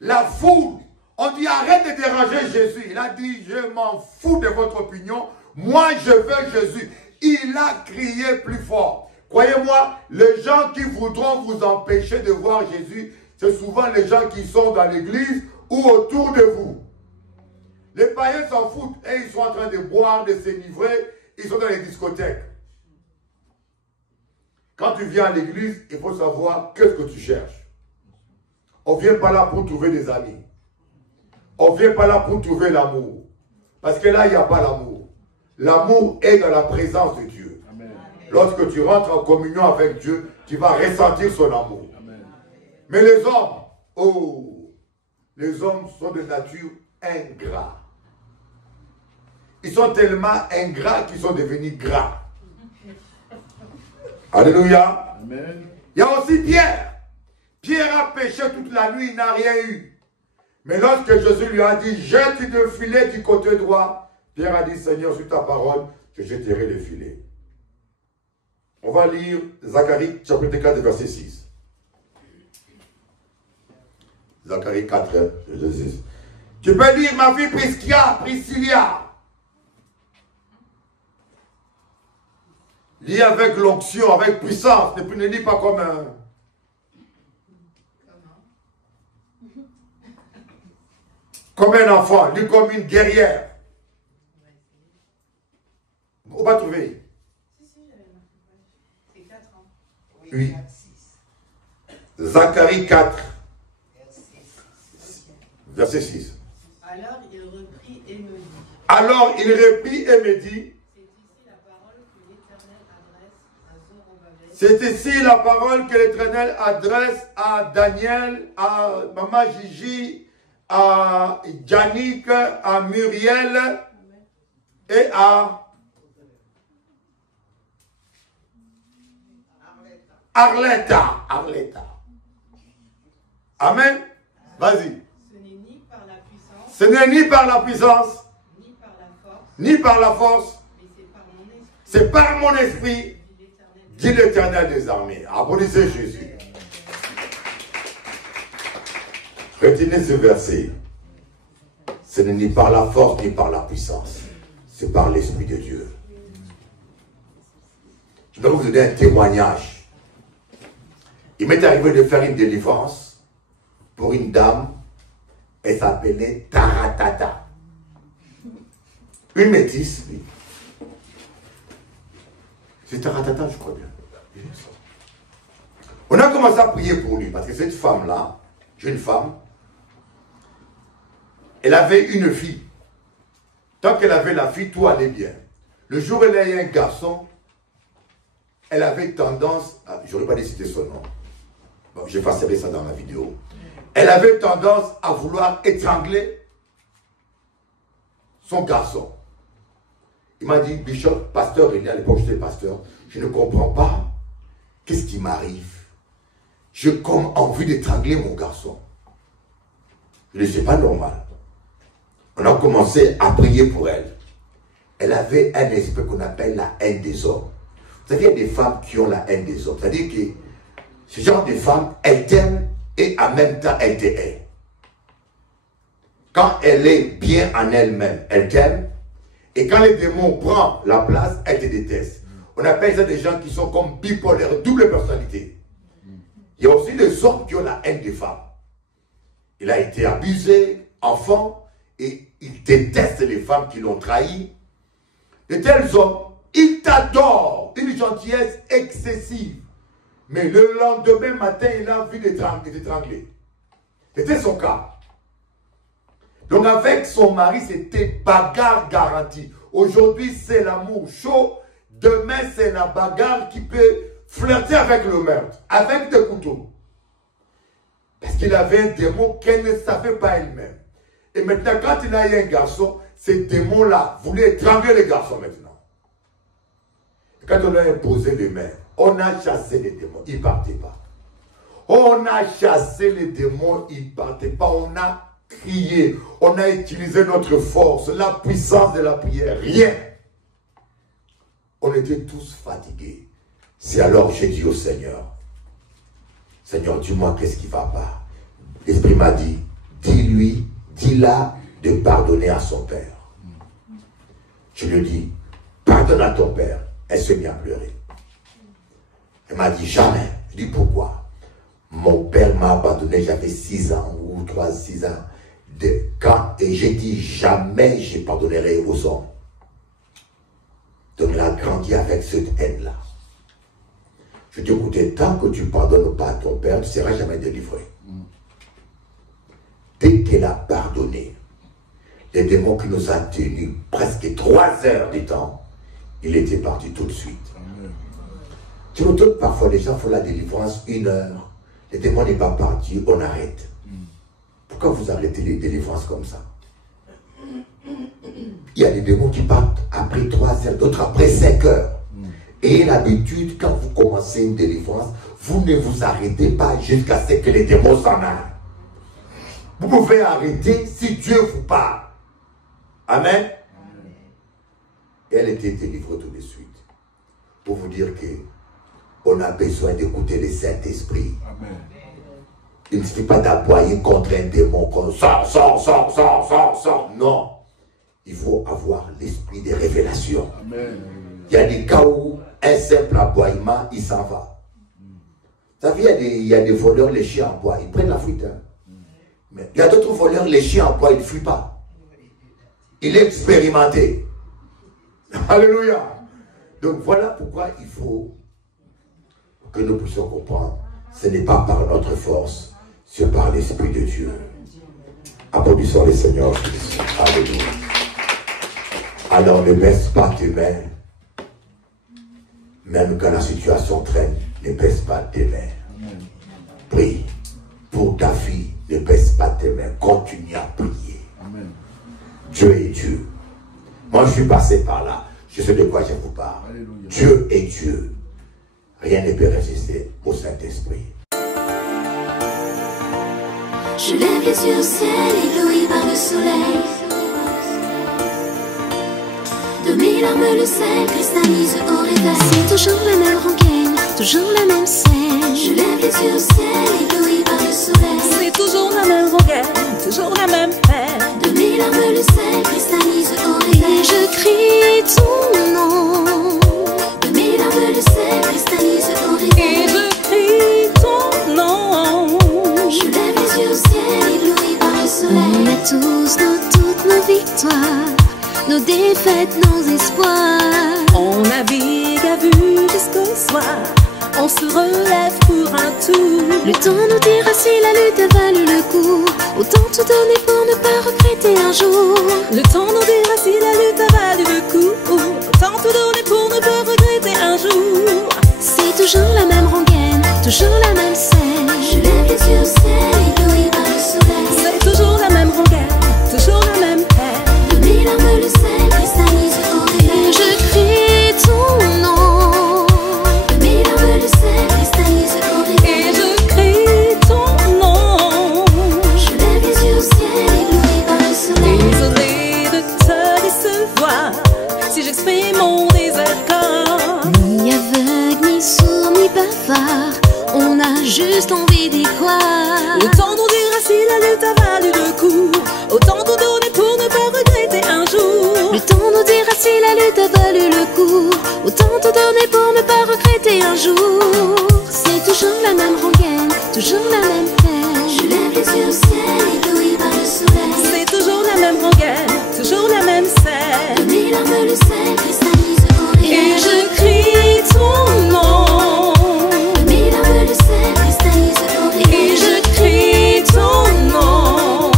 La foule, on dit arrête de déranger Jésus. Il a dit je m'en fous de votre opinion. Moi je veux Jésus. Il a crié plus fort. Croyez-moi, les gens qui voudront vous empêcher de voir Jésus, c'est souvent les gens qui sont dans l'église ou autour de vous. Les païens s'en foutent et ils sont en train de boire, de s'enivrer. Ils sont dans les discothèques. Quand tu viens à l'église, il faut savoir qu'est-ce que tu cherches. On ne vient pas là pour trouver des amis. On ne vient pas là pour trouver l'amour. Parce que là, il n'y a pas l'amour. L'amour est dans la présence de Dieu. Amen. Lorsque tu rentres en communion avec Dieu, tu vas ressentir son amour. Amen. Mais les hommes, oh, les hommes sont de nature ingrats. Ils sont tellement ingrats qu'ils sont devenus gras. Alléluia. Amen. Il y a aussi Pierre. Pierre a péché toute la nuit, il n'a rien eu. Mais lorsque Jésus lui a dit, jette le filet du côté droit, Pierre a dit, Seigneur, sur ta parole, je jetterai le filet. On va lire Zacharie chapitre 4, verset 6. Zacharie 4, verset 6. Tu peux lire ma fille Priscilla. Lis avec l'onction, avec puissance. Ne lis pas comme un... Comme un enfant. Lis comme une guerrière. On va trouver. Oui. Zacharie 4. Verset 6. Alors il reprit et me dit. Alors il reprit et me dit. C'est ici la parole que l'Éternel adresse à Daniel, à Maman Gigi, à Yannick, à Muriel. et à Arletta. Arletta. Amen. Vas-y. Ce n'est ni par la puissance, Ce n'est ni par la puissance, ni par la force, ni par la force, mais c'est par mon esprit, c'est par mon esprit, dit l'Éternel. dit l'Éternel des armées. Applaudissez Jésus. Retenez ce verset. Ce n'est ni par la force ni par la puissance. C'est par l'Esprit de Dieu. Je vais vous donner un témoignage. Il m'est arrivé de faire une délivrance pour une dame. Elle s'appelait Taratata. Une métisse. Oui. C'est Taratata, je crois bien. On a commencé à prier pour lui parce que cette femme-là, jeune femme, elle avait une fille. Tant qu'elle avait la fille, tout allait bien. Le jour où elle a eu un garçon, elle avait tendance, je n'aurais pas dit citer son nom, bon, j'effacerai ça dans la vidéo. Elle avait tendance à vouloir étrangler son garçon. Il m'a dit, Bishop, pasteur, il est à l'époque, j'étais pasteur, je ne comprends pas. Qu'est-ce qui m'arrive? J'ai comme envie d'étrangler mon garçon. Je ne sais pas normal. On a commencé à prier pour elle. Elle avait un esprit qu'on appelle la haine des hommes. Vous savez, il y a des femmes qui ont la haine des hommes. C'est-à-dire que ce genre de femmes, elles t'aiment et en même temps, elles te haïssent. Quand elle est bien en elle-même, elle t'aime. Et quand les démons prennent la place, elle te déteste. On appelle ça des gens qui sont comme bipolaires, double personnalité. Il y a aussi des hommes qui ont la haine des femmes. Il a été abusé, enfant, et il déteste les femmes qui l'ont trahi. De tels hommes, ils t'adorent, une gentillesse excessive. Mais le lendemain matin, il a envie d'étrangler. C'était son cas. Donc avec son mari, c'était bagarre garantie. Aujourd'hui, c'est l'amour chaud. Demain, c'est la bagarre qui peut flirter avec le meurtre, avec des couteaux. Parce qu'il avait un démon qu'elle ne savait pas elle-même. Et maintenant, quand il a eu un garçon, ces démons-là voulaient étrangler les garçons maintenant. Et quand on a imposé les mains, on a chassé les démons, ils ne partaient pas. On a chassé les démons, ils ne partaient pas. On a crié, on a utilisé notre force, la puissance de la prière, rien. On était tous fatigués. C'est alors que j'ai dit au Seigneur, Seigneur, dis-moi qu'est-ce qui ne va pas. L'Esprit m'a dit, dis-lui, dis-la de pardonner à son père. Je lui ai dit, pardonne à ton père. Elle se mit à pleurer. Elle m'a dit, jamais. Je dis, pourquoi? Mon père m'a abandonné, j'avais 6 ans ou 6 ans. Et j'ai dit, jamais je pardonnerai aux hommes. Donc elle a grandi avec cette haine-là. Je dis, écoutez, tant que tu ne pardonnes pas à ton père, tu ne seras jamais délivré. Dès qu'elle a pardonné, les démons qui nous ont tenus presque 3 heures de temps, il était parti tout de suite. Tu me donnes parfois, les gens font la délivrance 1 heure. Les démons n'est pas parti, on arrête. Pourquoi vous arrêtez les délivrances comme ça? Il y a des démons qui partent après 3 heures, d'autres après 5 heures. Et l'habitude, quand vous commencez une délivrance, vous ne vous arrêtez pas jusqu'à ce que les démons s'en aillent. Vous pouvez arrêter si Dieu vous parle. Amen. Et elle était délivrée tout de suite. Pour vous dire que on a besoin d'écouter le Saint-Esprit. Il ne suffit pas d'aboyer contre un démon comme sort. Non. Il faut avoir l'esprit de révélation. Il y a des cas où un simple aboiement, il s'en va. Vous savez, il y a des voleurs, les chiens en bois, ils prennent la fuite. Hein? Mais il y a d'autres voleurs, les chiens en bois, ils ne fuient pas. Il est expérimenté. Alléluia. Donc voilà pourquoi il faut que nous puissions comprendre. Ce n'est pas par notre force, c'est par l'Esprit de Dieu. Applaudissons le Seigneur. Alléluia. Alors ne baisse pas tes mains. Même quand la situation traîne, ne baisse pas tes mains. Prie pour ta fille, ne baisse pas tes mains. Continue à prier. Dieu est Dieu. Moi, je suis passé par là. Je sais de quoi je vous parle. Alléluia. Dieu est Dieu. Rien ne peut résister au Saint-Esprit. Je lève les yeux au ciel, ébloui par le soleil. De mes larmes le sel cristallise au réveil. C'est toujours la même rengaine, toujours la même scène. Je lève les yeux au ciel, ébloui par le soleil. C'est toujours la même rengaine, toujours la même peine. De mes larmes le sel cristallise au réveil. Et je crie ton nom. De mes larmes le sel cristallise au Et réveil. je crie ton nom. Je lève les yeux au ciel, ébloui par le soleil. On a tous toutes nos victoires, nos défaites, nos espoirs. On navigue à vue jusqu'au soir. On se relève pour un tour. Le temps nous dira si la lutte a valu le coup. Autant tout donner pour ne pas regretter un jour. Le temps nous dira si la lutte a valu le coup. Autant tout donner pour ne pas regretter un jour. C'est toujours la même rengaine, toujours la même scène. Je lève les yeux au ciel, ébloui par le soleil. C'est toujours la même rengaine, toujours la même peine. De mes larmes le sel cristallise au réveil. Et je crie ton nom. De mes larmes le sel cristallise au Et réveil. je crie ton nom. Je lève les yeux au ciel, ébloui par le soleil. Désolé de te décevoir si j'exprime mon désaccord. Ni aveugle, ni sourd, ni bavard, on a juste envie d'y croire. Le temps nous dira si la lutte a valu le coup. Autant tout donner pour ne pas regretter un jour. Le temps nous dira si la lutte a valu le coup. Autant tout donner pour ne pas regretter un jour. C'est toujours la même rengaine, toujours la même peine. Je lève les yeux au ciel, ébloui par le soleil. C'est toujours la même rengaine, toujours la même De scène. mes larmes le sel cristallise au réveil. Et je crie ton nom. De mes larmes le sel cristallise au Et réveil. je crie ton nom.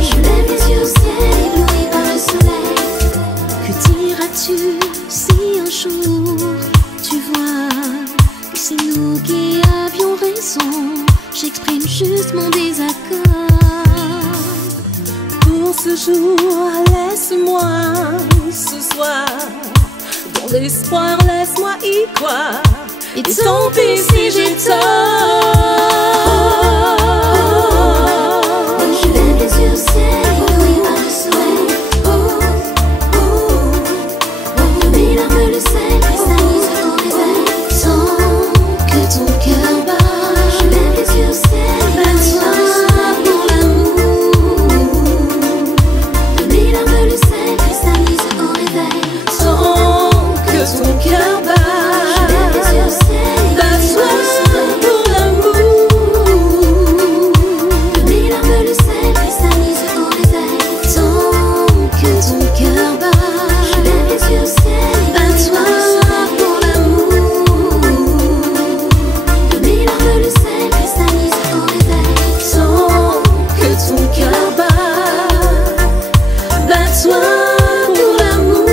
Je lève les yeux au ciel, ébloui par le soleil. Que diras-tu si un jour tu vois que c'est nous qui avions raison? J'exprime juste mon désaccord. Pour ce jour, laisse-moi ce soir. Dans l'espoir, laisse-moi y croire. Et Tant pis si j'ai tort. Je lève les yeux au ciel, ébloui par le soleil. De mes larmes le sel cristallise au réveil. Sans que ton cœur bat. Je lève les yeux au ciel, ébloui par le soleil. Pour l'amour. De mes larmes le sel cristallise au réveil. Tant que ton cœur bat. Je lève les yeux au ciel, ébloui par le soleil. Pour l'amour. De mes larmes le sel cristallise au réveil. Tant que ton cœur bat. Je lève les yeux au ciel, ébloui par le soleil. Pour l'amour. De mes larmes le sel cristallise au réveil. Tant que ton cœur bat. Bats-toi pour l'amour.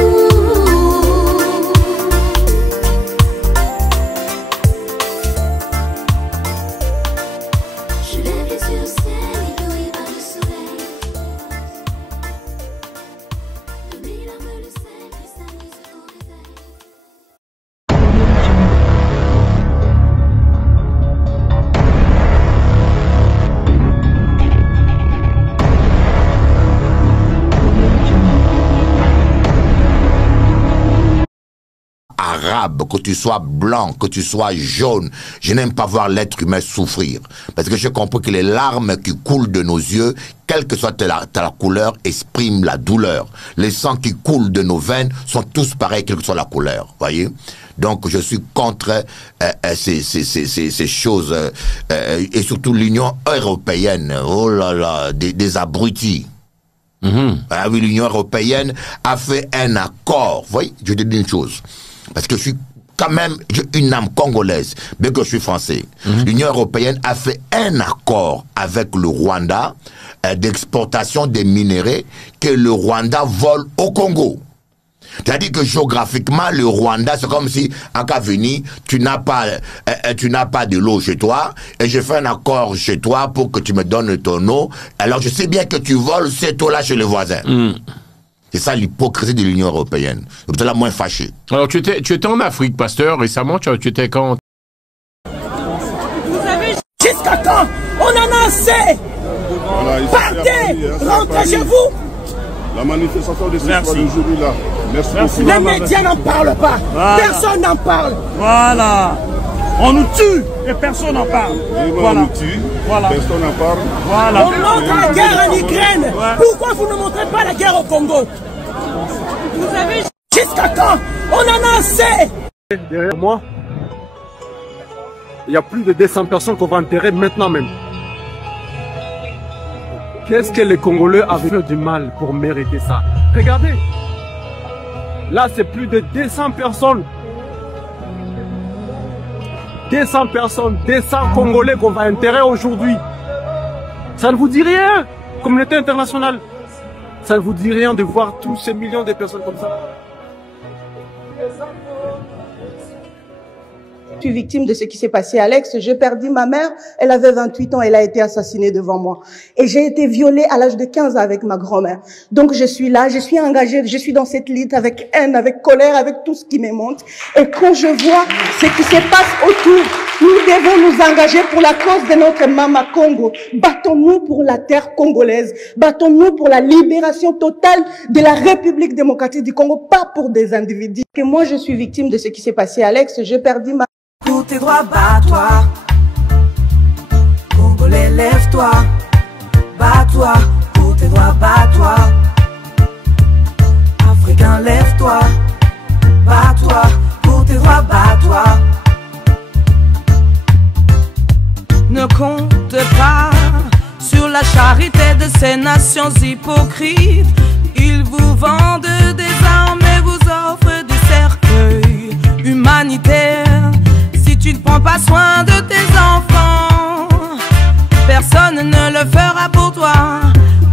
Je lève les yeux au ciel, ébloui par le soleil. De mes larmes le sel cristallise au réveil. Arabe, que tu sois blanc, que tu sois jaune. Je n'aime pas voir l'être humain souffrir. Parce que je comprends que les larmes qui coulent de nos yeux, quelle que soit ta couleur, expriment la douleur. Les sangs qui coulent de nos veines sont tous pareils, quelle que soit la couleur. Voyez? Donc je suis contre ces choses, et surtout l'Union européenne. Oh là là, des abrutis. Ah oui, l'Union européenne a fait un accord. Vous voyez, je te dis une chose. Parce que je suis quand même une âme congolaise, bien que je suis français. L'Union européenne a fait un accord avec le Rwanda d'exportation des minéraux que le Rwanda vole au Congo. C'est-à-dire que géographiquement, le Rwanda, c'est comme si, en cas venu, tu n'as pas de l'eau chez toi, et je fais un accord chez toi pour que tu me donnes ton eau. Alors, je sais bien que tu voles cette eau-là chez le voisin. C'est ça l'hypocrisie de l'Union européenne. Vous êtes là moins fâché. Alors, tu étais en Afrique, pasteur, récemment, tu étais quand? Jusqu'à quand? On en a assez. Voilà, Partez, rentrez chez vous. La manifestation de ce soir d'aujourd'hui là. Merci beaucoup. Les médias n'en parlent pas. Voilà. Personne n'en parle. Voilà. On nous tue et personne n'en parle. Voilà. On nous tue, personne n'en parle. Voilà. On montre la guerre en Ukraine. Pourquoi vous ne montrez pas la guerre au Congo? Vous avez jusqu'à quand? On en a assez. Derrière moi, il y a plus de 200 personnes qu'on va enterrer maintenant même. Qu'est-ce que les Congolais avaient fait du mal pour mériter ça? Regardez. Là, c'est plus de 200 personnes. 200 personnes, 200 Congolais qu'on va enterrer aujourd'hui. Ça ne vous dit rien, communauté internationale? Ça ne vous dit rien de voir tous ces millions de personnes comme ça? Je suis victime de ce qui s'est passé à Alex. J'ai perdu ma mère. Elle avait 28 ans. Elle a été assassinée devant moi. Et j'ai été violée à l'âge de 15 ans avec ma grand-mère. Donc je suis là, je suis engagée, je suis dans cette lutte avec haine, avec colère, avec tout ce qui me monte. Et quand je vois ce qui se passe autour, nous devons nous engager pour la cause de notre Mama Congo. Battons-nous pour la terre congolaise. Battons-nous pour la libération totale de la République démocratique du Congo, pas pour des individus. Que moi, je suis victime de ce qui s'est passé à Alex. J'ai perdu ma... Pour tes droits, bats-toi. Congolais, lève-toi. Bats-toi. Pour tes droits, bats-toi. Africain, lève-toi. Bats-toi. Pour tes droits, bats-toi. Ne compte pas sur la charité de ces nations hypocrites. Ils vous vendent des armes et vous offrent du cercueil humanitaire. Si tu ne prends pas soin de tes enfants, personne ne le fera pour toi.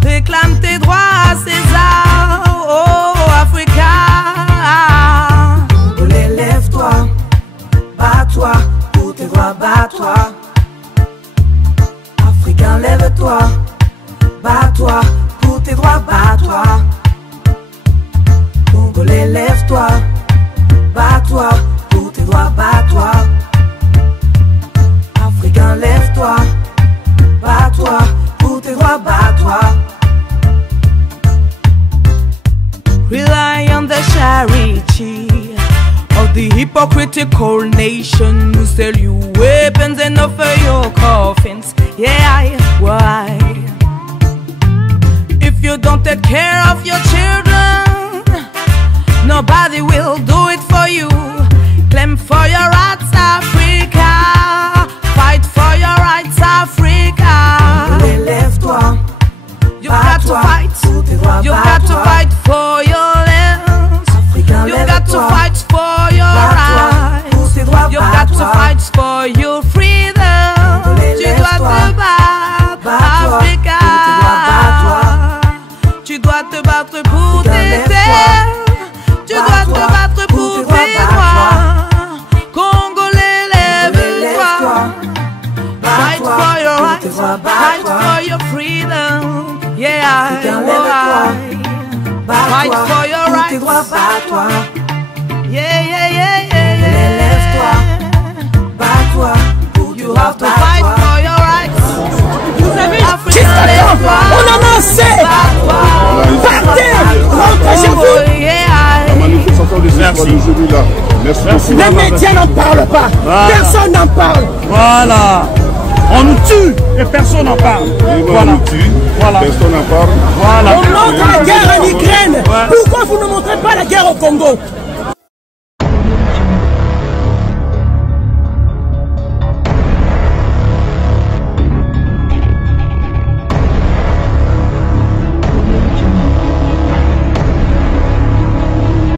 Réclame tes droits à César, oh Africa. Congolais, lève-toi, bats-toi, pour tes droits, bats-toi. Africain, lève-toi, bats-toi, pour tes droits, bats-toi. Congolais, lève-toi, bats-toi, pour tes droits, bats-toi. Africain, lève-toi, bats-toi, pour tes droits, bats-toi. Rely on the charity of the hypocritical nation who sell you weapons and offer your coffins. Yeah, why? If you don't take care of your children, nobody will do it for you. Claim for your rights, Africa. Fight for your rights, Africa. Lève-toi. You've got to fight. You've got to fight for your lands. You've got to fight for your rights. You've got to fight for your freedom. Tu dois te battre, Africa. Tu dois te battre pour tes terres. Tu dois te battre pour tes droits. Congolais, lève-toi. Fight for your rights. Fight for your freedom. Yeah, fight for your rights. Yeah, yeah, yeah, yeah, yeah. You have to fight for your rights. Vous avez jusqu'à lève-toi. On en a assez. Partez, rentrez chez vous. La manifestation de ce soir d'aujourd'hui là. Merci. Les médias n'en parlent pas. Personne n'en parle. Voilà. On nous tue et personne n'en parle. On nous tue, personne n'en parle. Voilà. On montre la guerre en Ukraine. Pourquoi vous ne montrez pas la guerre au Congo?